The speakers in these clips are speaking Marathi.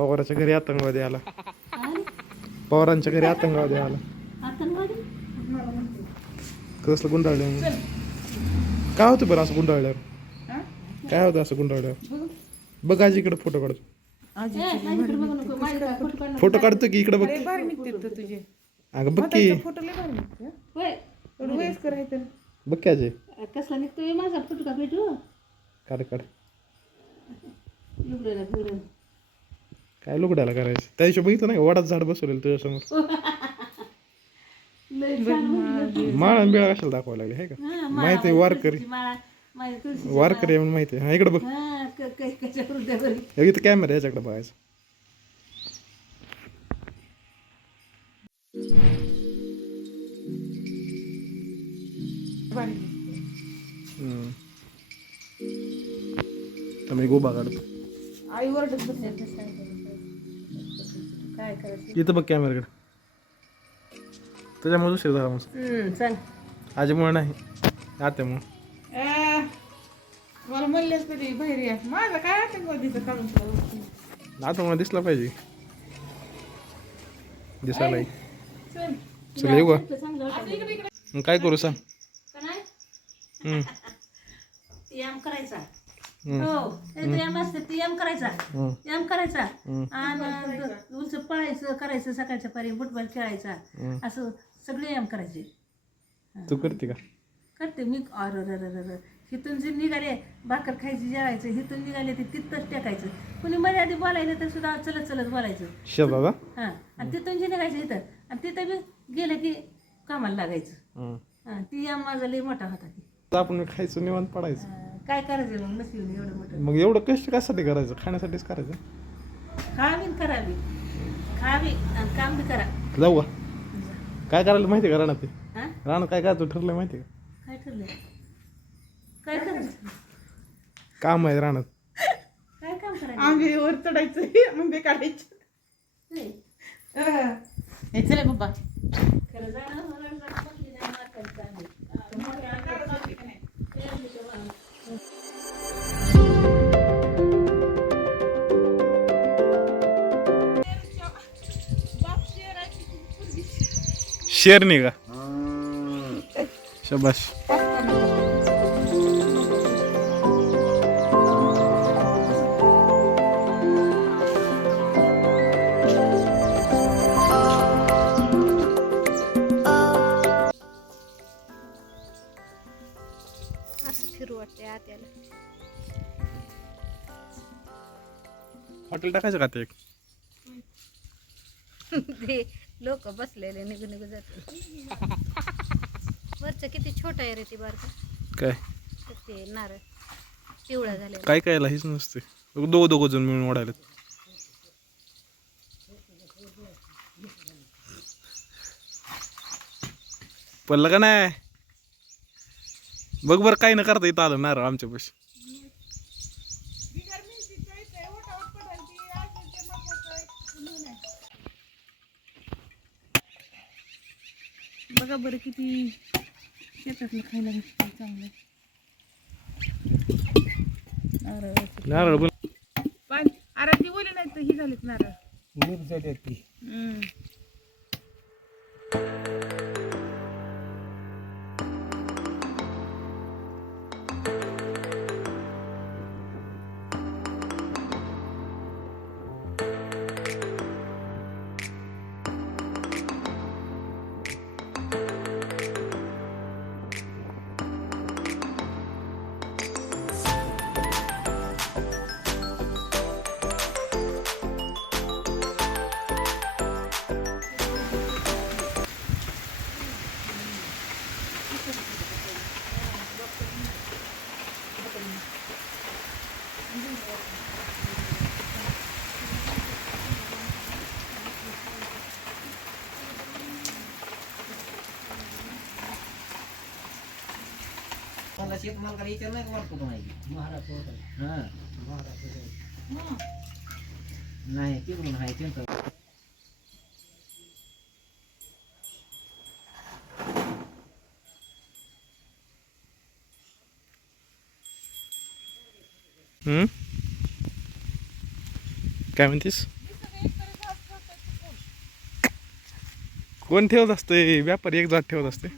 पवाराच्या घरी आतंकवादी आला. पवारांच्या घरी आतंकवादी आला. कसलं गुंडाळलं काय होतं बरं असं गुंडाळल्यावर? काय होतं असं गुंडाळल्यावर? बघ आजी इकडे फोटो काढतो. फोटो काढतो की इकडे बघ. तुझे अगं बघ की. फोटो लय भारी निघते. वयस्कर आहे तर बघ की आजी. कसला निघतोय माझा फोटो का भेटू काढ काढ. लुगड्याला फिरून काय लुगड्याला करायचं त्या हिशोब बघितलं नाही वडाच झाड बसवलेलं तुझ्यासमोर. लय छान म्हणलं. माळा बिळा कशाला दाखवायला लागले हे का? हा, माहिती आहे वारकरी. माळा माझ्या तुळशीची वारकरी आहे म्हणून माहिती आहे. हा इकडे बघ. हा कशा हृदयावर हे इथं कॅमेरा ह्याच्याकडे बघायचं. भारी निघते. तर मी गोबा काढतो. आई ओरडत बसल्या काय करायचं. इथं बघ कॅमेराकडे. त्याच्यामुळे दुसरी झाला मग चल आजीमुळे नाही आत्यामुळे. मला म्हणलेच तरी बाहेर या माझा काय आतंकवादीचं काढून ठेवलं. आता मला दिसला पाहिजे दिसायला. चल चल येऊ का? चांगलं आता इकडे इकडे मग काय करू सांग? का नाही हम्म, व्यायाम करायचा हम्म, हो व्यायाम असते व्यायाम करायचा हम्म, व्यायाम करायचा हम्म. आणि उलच पळायचं करायचं सकाळच्या पारी फुटबॉल खेळायचा असं सगळे व्यायाम करायचे. तू करते का? करते मी. अर हिथून जे निघाले भाकर खायची जेवायचं हिथून निघाले ते तिथंच टाकायचं. कुणी मध्ये आधी बोलायला तर सुद्धा चलत चलत बोलायचं. शेतात हां आणि तिथून जे निघायचं इथं आणि तिथं बी गेलं की कामाला लागायचं. हा. हां ती व्यायाम माझा लई मोठा होता ती. आपण खायचं निवांत पडायचं. काय करायचं मग नसली एवढं मोठं. मग एवढं कष्ट कशासाठी करायचं? खाण्यासाठीच करायचं. खावी करावी खावी आणि काम बी करा. जाऊ का? काय करायला माहिती आहे का राणात? ते हां राणात काय करायचं ठरलंय माहिती आहे का? काय ठरलंय काय करायचं काम आहे राणात. काय काम करायचं आंबेवर चढायचं आंबे काढायचे. नाही. हे चला बाबा खरं जाणं मला बसली नाही म्हातारीचं आहे. मोठ्या अंगाचं ते आम्ही तेव्हा शेरनी का? शबाश. असं फिरू वाटते आत्याला. हॉटेल टाकायचं का ते? ते लोक बसलेले निघून निघून जाते. वरचं किती छोटं आहे रे ती बारका. काय ते नारळ पिवळा झालेला. काय कायला हेच नसते. दोघं जण मिळून ओढायला. पडलं का नाही? बघ बरं काही न करता इथं आलं नारळ आमच्या पाशी. बघा बरं किती शेतातलं खायला भेटतं चांगलं. नारळ पण पण अरे ती बोली नाही तर ही झालीत नारळ. मला शेतमाल करायला विचार नाही का वर कुठं माहिती हां नाही तिकडून आहे त्यांचं. काय म्हणतेस? कोण ठेवत असते? व्यापारी एक जात ठेवत असते.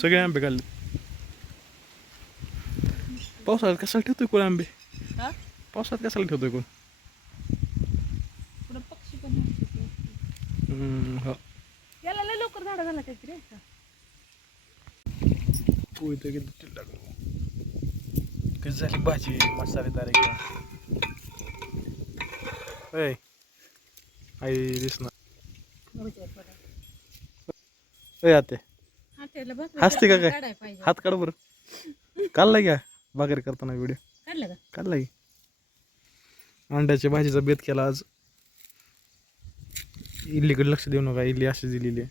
सगळे आंबे खाल्ले. पावसाळ्यात कशाला ठेवतोय कोण आंबे? हा? पावसाळ्यात कशाला ठेवतोय कोण? पुढं पक्षी पण असतात. हो. याला लय लवकर झाडा झाला काहीतरी पोळी तर गेली तेल टाकून. कशी झाली भाजी मसालेदार एकदम. ऐ आई दिसणार. ऐ आते हाताला भाकरी हसते का काय? काढायला पाहिजे. हात काढ बरं. काढला घ्या भाकरी करताना व्हिडिओ काढलं का? काढला की. अंड्याच्या भाजीचा बेत केला आज. इल्लीकडे लक्ष देऊ नका, इल्ली अशी दिलेली आहे.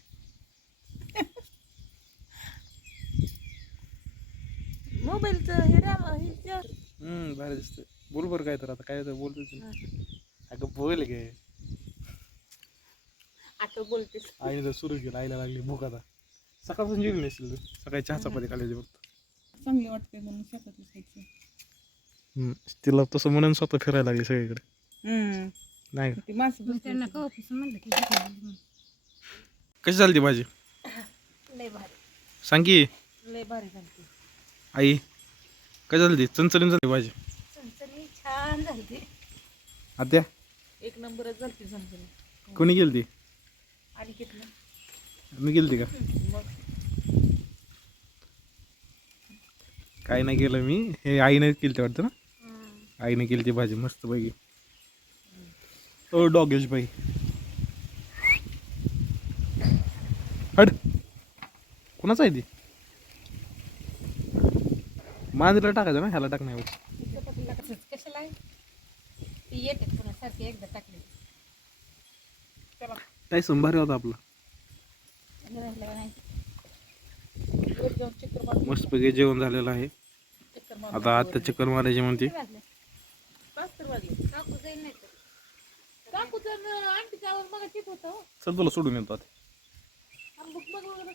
मोबाईलचं हे भारी दिसतंय. बोल बरं काय तर आता काय तर बोलतोच. अगं बोल गे. आता बोलतेस. आईने तर सुरू केलं, आईला लागली भूक आता. सकाळपासून जेवली नसेल तू. सकाळी चहा चपाती खाल्ली फक्त. चांगले वाटते म्हणून शेतातलं खायचं. तिला तसं म्हणून स्वतः फिरायला लागली सगळीकडे. नाही का? ते मासे मग त्यांना कवापासून म्हणलं की भूक लागली म्हणून. कशी झाली ती भाजी? लय भारी. सांग की लय भारी झाली. आई. कशी झाली ती? चणचणीत झाली भाजी. चणचणी छान झाली ती. आत्या एक नंबरच झालती झणझणी. कोणी गेली ती? आणि घेतलं मी गेलती का? मग काय नाही केलं मी. हे आईने केली ते वाटतं ना. आईने केली ती भाजी मस्त पैकी. ओ डॉगेश बाई हड. कोणाचं आहे ती? मांजरीला टाकायचं ना, ह्याला टाक नाही. कशाला आहे? ती येते पुन्हा सारखी एकदा टाकली काय संभारी होता आपला. राहिलं नाही. मस्त पैकी जेवण झालेलं आहे. आता आत्या चक्कर मारायची म्हणते. पाच वाजले. काकू जाईल नाही तर. काकूचं आंटीच्या मग येत होतं. चल तुला सोडून येतो आता. मग